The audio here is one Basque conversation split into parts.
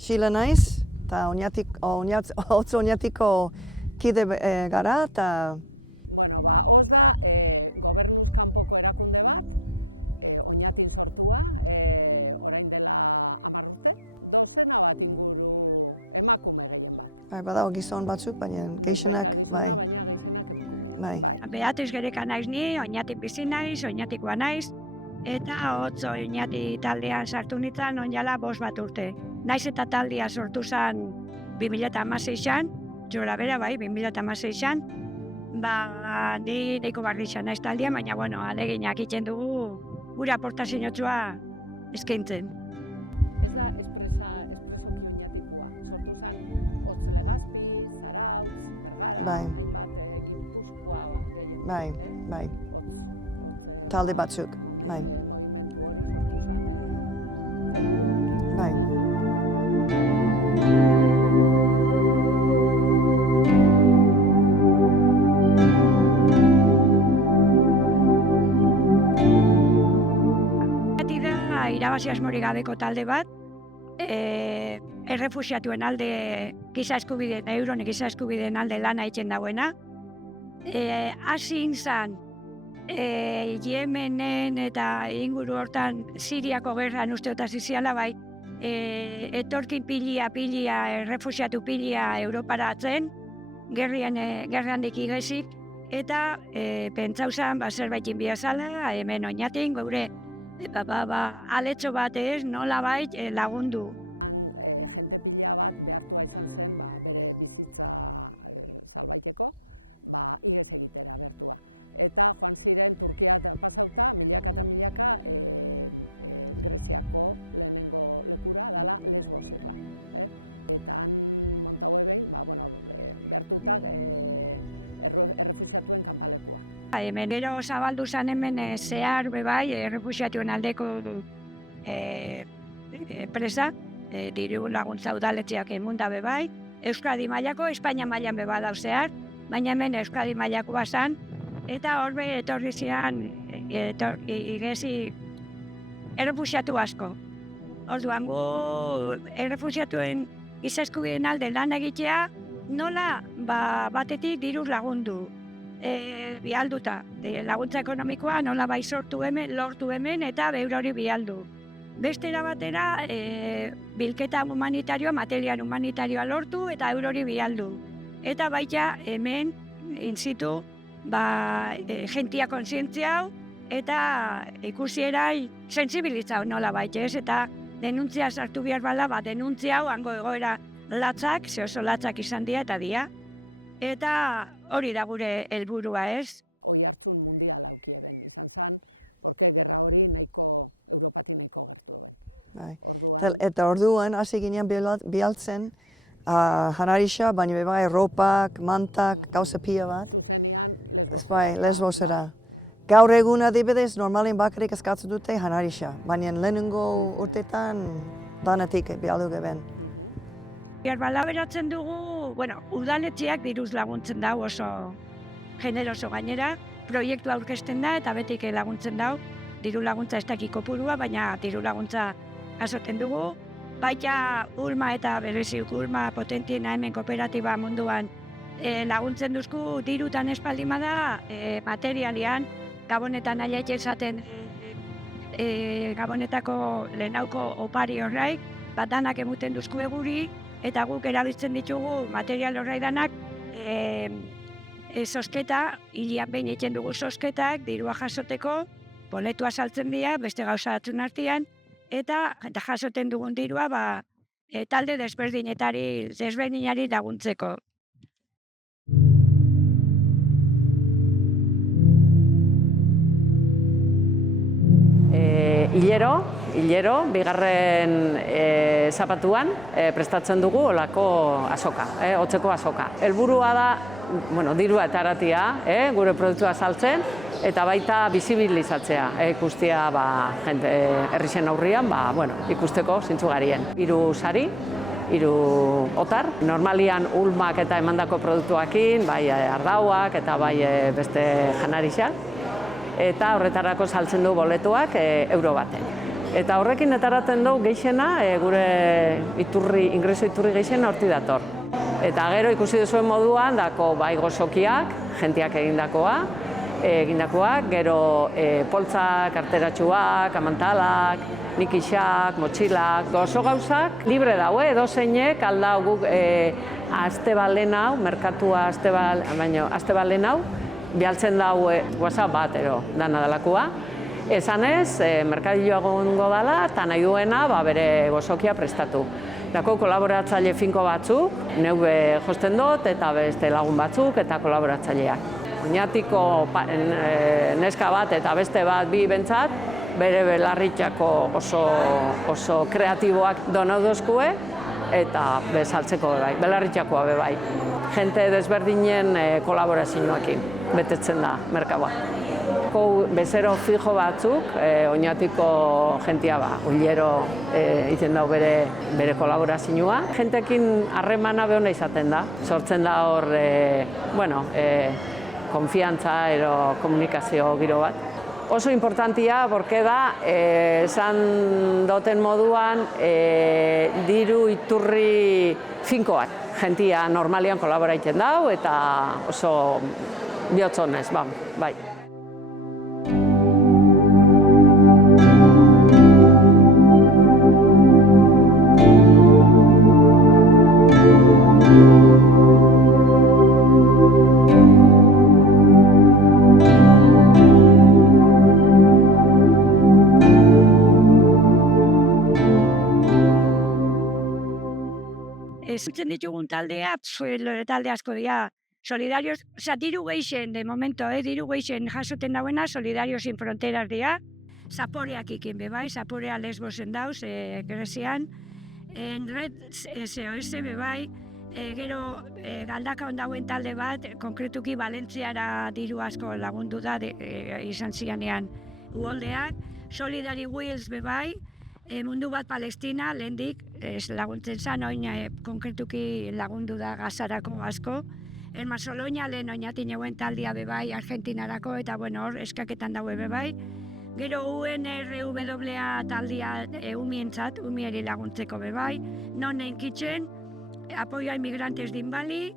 Xila naiz, eta hotz oñatiko kide gara, eta... Bueno, hor da, gobernuz kanpoko erakunde bat, oñatin sortua, orain dela 10 urte. Dozena da emakume dela. Badago gizon batzuk, baina gehienak, bai. Beatriz Gereka naiz ni, Oñatik bizi naiz, Oñatikoa naiz, eta hotz Oñati taldean sartu nintzen onjala 5 urte. Naiz eta taldea sortu zen 2016an, jora bera bai, 2016an, ni deiko barri izan naiz taldea, baina bueno, aleginak egiten dugu gure aportazioa eskaintzen. Ez da espresatu oñatikoa, sortu zen hotz Legazpi, Zarautz, Bai. Bai. Talde batzuk, bai. Bai. Irabazi asmorik gabeko talde bat, errefuxiatuen alde, giza eskubideen, euronek giza eskubideen alde lana egiten dauena. Hasi izan Yemenen eta inguru hortan Siriako gerran uste eta ziziala bai, etorkin pilia, errefuxiatu pilia Europaratzen, gerrandik igezik, eta pentsauzan zerbait inbiazala, hemen Oñatin, gure aletxo bat ez, nola bait lagundu. Eta kontzidel zuzia gertazaitza, eta kontzidel da, Hemen gero zabaldu zen hemen zehar bebai, errefuxiatuen aldeko presa, diru laguntza udaletxeak emunda bebai, Euskadi mailako, Espainia mailan beba dau zehar, baina hemen Euskadi mailakoa zen, eta horbe etorri zian igezi errefuxiatu asko. Orduan gu errefuxiatuen giza eskubideen alde lan egitea, nola batetik diruz lagundu. Bialduta, laguntza ekonomikoa nola bai sortu hemen, lortu hemen eta beura hori bialdu. Bestera batera, bilketa humanitarioa, material humanitarioa lortu eta euro hori bialdu. Eta baita hemen, inzitu, jentia kontzientzia hau eta ikusierai sensibilitza hau nola baita ez, eta denuntzia sartu behar bala, denuntzia hau hango egoera latzak, ze oso latzak izan dira eta dira. Eta hori da gure helburua ez. Eta orduan hasi ginen bialtzen janarixa, baina bebai ropak, mantak, gauza pila bat. Ez bai, Lesbosera. Gaur egun adibidez, normalin bakarrik eskatzen dute janarixa, baina lehenengo urtetan danatik bialdu geben. Bala beratzen dugu, udaletxeak diruz laguntzen dau oso generoso gainera, proiektu aurkezten da eta betik laguntzen dau, diru laguntza ez dakik kopurua, baina diru laguntza jasoten dugu. Baita Ulma eta berezik Ulma potentiena hemen kooperatiba munduan laguntzen duzku dirutan espaldima da materialian, Gabonetan aiaitxe esaten Gabonetako lehenauko opari horraik, danak emuten duzku eguri, eta guk erabiltzen ditugu material horraidanak sosketa, hilian behin egiten dugu sosketak, dirua jasoteko, boletua saltzen dira, beste gauza batzun artean, eta jasoten dugun dirua talde desberdinari laguntzeko. Hilero, bigarren zapatuan prestatzen dugu olako azoka, hotzeko azoka. Helburua da, dirua eta aratia, gure produktua saltzen, eta baita bizibilizatzea, ikustea herrixen aurrian, ikusteko zintzugarien. 3 sari, 3 otar, normalian ulmak eta emandako produktuakin, bai ardauak eta bai beste janarixak, eta horretarako saltzen du boletuak euro baten. Eta horrekin etaraten dugu geixena, gure ingreso iturri geixena horti dator. Eta gero ikusi duzuen moduan, dako bai gozokiak, jentiak egindakoak, gero poltsak, arteratxuak, amantalak, nikixak, motxilak, gozo gauzak, libre daue, edo zeinek aldau guk astebalen hau, merkatua astebalen hau, bialtzen dau WhatsApp bat ero dana delakoa. Esanez, merkadilloa gongo dela eta nahi duena bere gozokia prestatu. Dako kolaboratzaile finko batzuk, neube josten dut eta beste lagun batzuk eta kolaboratzaileak. Oñatiko neska bat eta beste bat bi bentsat, bere belarritxako oso kreatiboak donaudozkue eta bezaltzeko bai, belarritxakoa bai. Jente desberdinen kolaborazioakin betetzen da merkatua. Bezero fijo batzuk, Oñatiko jentia Ullero egiten dau bere kolaborazioa. Jentekin harremana behona izaten da, sortzen da hor, konfiantza edo komunikazio giro bat. Oso importantia, porque da, esan doten moduan, diru iturri finkoak. Jentia normalian kolaboraiten dau eta oso bihotzonez, bai. Zutzen ditugun taldeak, talde asko dira, solidarios, diru geixen, de momento, diru geixen jasoten dauena, solidarios sin fronteras dira, Zaporeak ikin bebai, Zaporea Lesbosen dauz, Grezian, en Red SOS bebai, gero Galdakaon dauen talde bat, konkretuki Valentziara diru asko lagundu da, izan zianean uholdeak, Solidary Wheels bebai, Mundu bat Palestina, lehendik, laguntzen zan, oin konkretuki lagundu da Gazarako asko. Soloina lehen oinatin euen taldia bebai Argentinarako, eta hor eskaketan daue bebai. Gero UNRWA taldia umientzat, umieri laguntzeko bebai. Non-Name Kitchen, apoio a inmigrantes din Bali,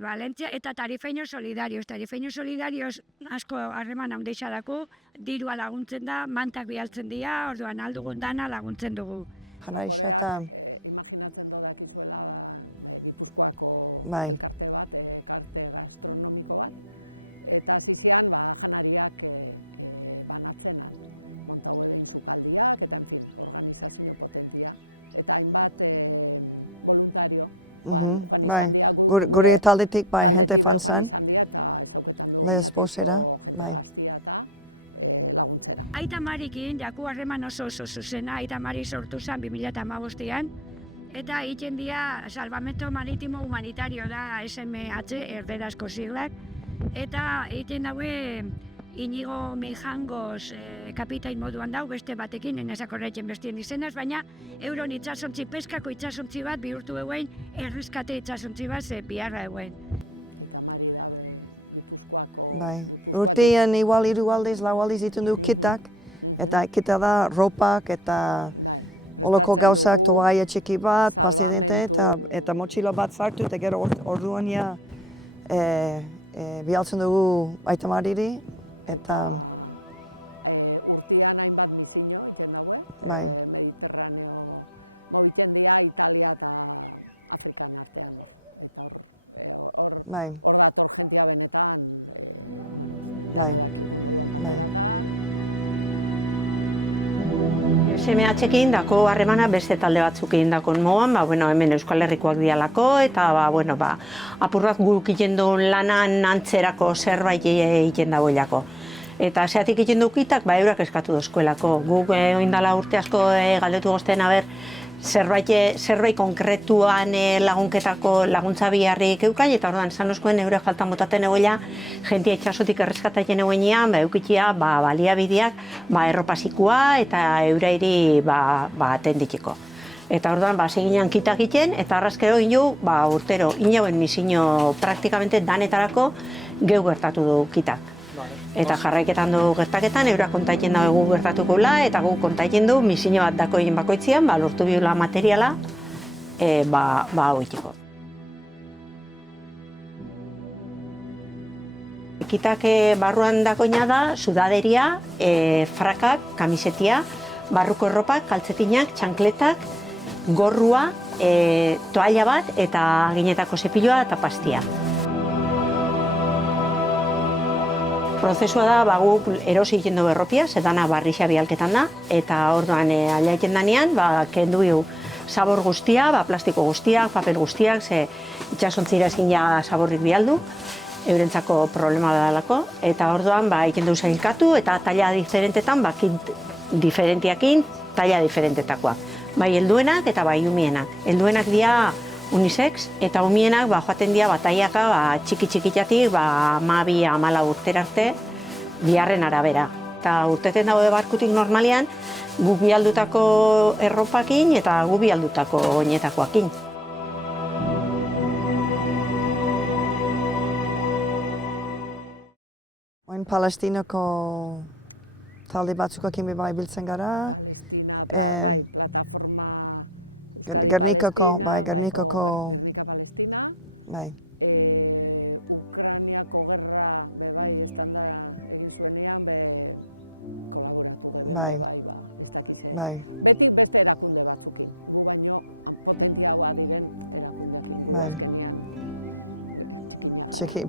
Valentzia eta Tarifeños Solidarios. Tarifeños Solidarios asko harreman handeixa daku, dirua laguntzen da, mantak bialtzen dira, orduan aldugun dana laguntzen dugu. Janarixa eta... Bai. Eta zizean, janariak banatzen, montagoen sukaldiak, eta organizazio potentia. Eta hainbat voluntario. Bai, gure taldetik bai, jente fanzan, Lesbosera, bai. Aita Marikin, jaku harreman oso zuzena, Aita Mari sortu zen 2015an, eta egiten dira Salvamento Maritimo Humanitario da SMH, erderazko siglak, eta egiten daue Inigo Meijangoz kapitain moduan dau, beste batekin, enezak horretzen bestien izenaz, baina euron itxasontzi, peskako itxasontzi bat bihurtu eguen, errizkate itxasontzi bat biharra eguen. Bai, urtean igual hiru aldiz, lau aldiz ditun du kitak, eta kita da ropak eta oloko gauzak toaia txiki bat, pasidente eta motxilo bat sartu, eta gero orduan ja bialtzen dugu Aita Mariri, eta... Urtean hainbat bizino, zen bai. Mobitzen dira Italia eta Afrikan artean. Bai. Hor dator jentia benetan. Bai. SMH-ekin dako harremana beste talde batzuk egin dakon moan, hemen Euskal Herrikoak dialako, eta apur bat guk egiten duen lanan antzerako zerbait egiten dagoelako. Eta zeatik egiten dukitak, eurak eskatu dozkoelako. Guk oindala urte asko galdetu gozten, zerbait konkretuan lagunketako laguntza biharrik eukai, eta orduan esan dozkoen eure faltan botaten egoela, jentia itxasotik erreskatatzen egoenean, eukitzia baliabideak erropasikoa eta eureiri atenditzeko. Eta orduan seginean kitak egiten, eta arrazkero inu urtero inauen misino praktikamente danetarako geu gertatu du kitak. Eta jarraiketan du gertaketan, eurak kontaiten dugu gertatukula, eta gu kontaiten du misio bat dakoien bakoitzian, lortu biula materiala, hoiteko. Ekitak barruan dakoina da, sudaderia, frakak, kamisetia, barruko erropak, kaltzetinak, txankletak, gorrua, toalla bat eta ginetako zepiloa eta pastia. Prozesua da, guk erosi egiten dugu erropia, zedana barrixa bialketan da, eta orduan alea egiten danean, kendu sabor guztia, plastiko guztiak, papel guztiak, ze itxasontzira ezin ja saborrik bialdu, eurentzako problema dalako, eta orduan egiten dugu zailkatu, eta talla diferentetan, diferentiakin, talla diferentetakoak. Bai helduenak eta bai umienak. Helduenak dira unisex eta umienak joaten dira bataiaka txiki-txikitatik 12-14 urtera arte biharren arabera. Eta urteten daude barkutik normalian guk bialdutako erropakin eta guk bialdutako oinetakoakin. Oin Palestinako talde batzukokin bai biltzen gara. Gernikako, Gernikako, bai. Ukrainiako gerra, Bai. Beti beste bakunde bat. Baina, potentziagoa diren. Bai. Txiki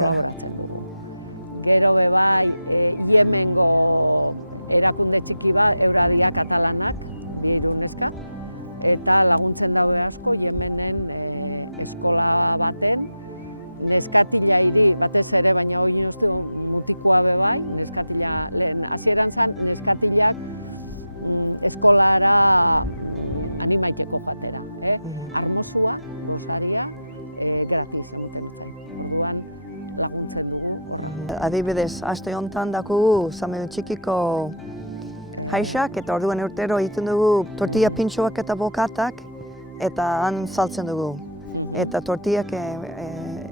gara. Gero bai, Yemengo erakunde txiki bat, berarea katalana. Eta laguntzen daude asko, Yemenen eskola baten. Eskatia hiri batek ere, baina hori mutikoa bai, eskatia, hasieran zan eskatiak eskolara animaiteko batera. Adibidez, aste honetan dakugu Samuel Txikiko haixak, eta orduan urtero egiten dugu tortilla pintxoak eta bokatak, eta han saltzen dugu. Eta tortillak,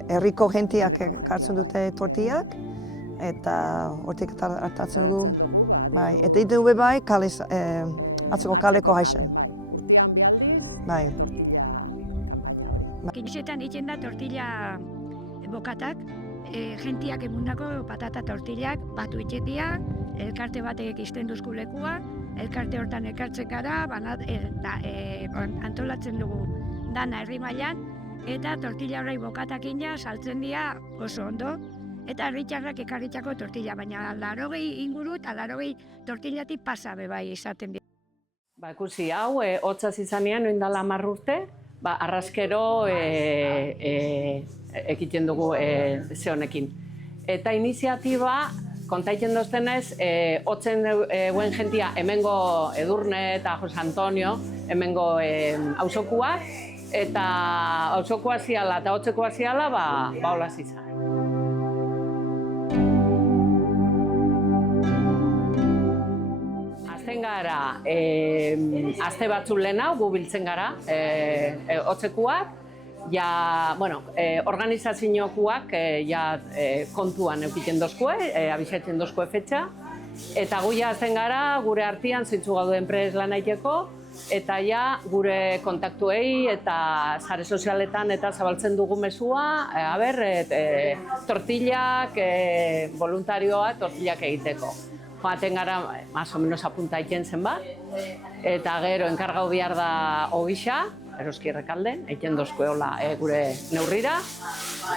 herriko jentiak kartzen dute tortillak, eta hortik hartatzen dugu. Bai, eta egiten dugu bai, atzeko kaleko haixen. Bai. Kinisetan egiten da tortilla bokatak, jentiak emundako patata tortillak batu itxetia, elkarte batek izten duzku lekua, elkarte hortan elkartzen gara, antolatzen dugu dana herri mailan, eta tortilla horrei bokatakin ja saltzen dira oso ondo, eta herritarrak ekarritako tortilla, baina 80 inguru eta 80 tortillatik pasa bai izaten dira. Ikusi hau, hotzaz izanean, oindala 10 urte, arraskero ekiten dugu ze honekin. Eta iniziatiba, kontaiten doztenez, hotzen guen jentia hemengo Edurne eta Jose Antonio, hemengo auzokuak, eta auzokoa ziala eta hotzekoa ziala, hola zizan. Azten gara, aste batzuk lehenago gu biltzen gara, hotzekuak, organizaziokuak kontuan eukiten dozkue, abisatzen dozkue fetxa, eta gu azten gara gure artean zeintzu gauden prez lan aiteko, eta gure kontaktuei eta sare sozialetan eta zabaltzen dugu mezua, tortillak, voluntarioak tortillak egiteko. Joaten gara, más o menos apuntaiten zenbat, eta gero enkargau behar da hogisa, eroski errekalden, egiten dozkueola gure neurrira.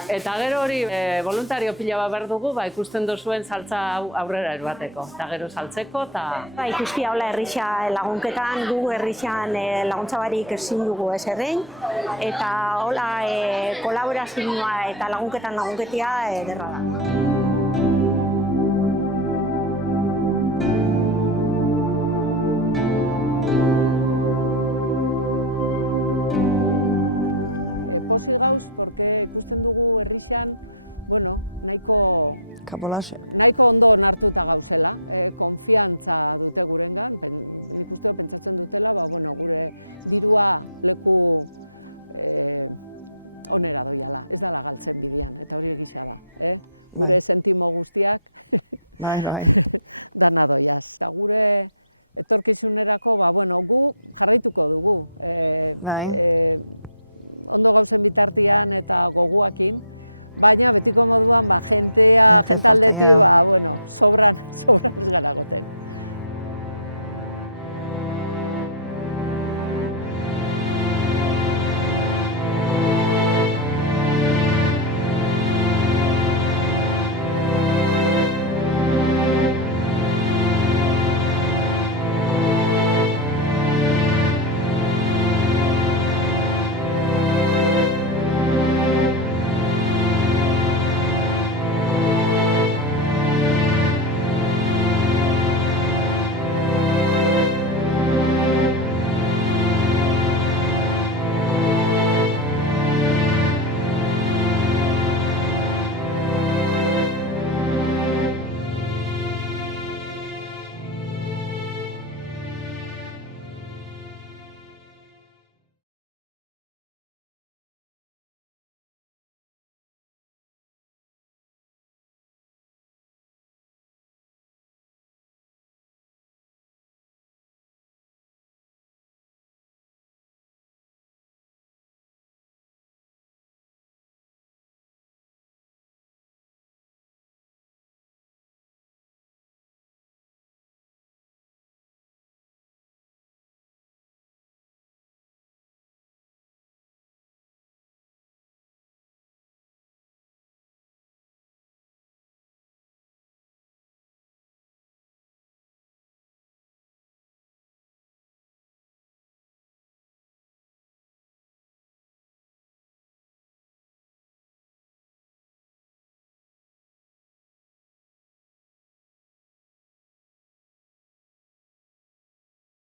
Eta gero hori voluntario pila bat behar dugu, ikusten dozuen saltza aurrera erbateko, eta gero saltzeko. Ikustia hola herrixa lagunketan, gu herrixan laguntza barik ezin dugu ez errein, eta hola kolaborazioa eta lagunketia ederra da. Kapolaxe. Nahiko ondo onartuta gauzela, konfiantza dute gurengoan, eta pentsatzen dutela, gure bidua leku honegara dela, eta da galtzen dira, eta hori egizara. Zentimo guztiak Bai, bai. Dana baina. Eta gure etorkizunerako, gu jarraituko dugu. Bai. Ondo gauzen bitartean eta goguakin, baina betiko moduan, jentea... No te falta, ja. Sobrat,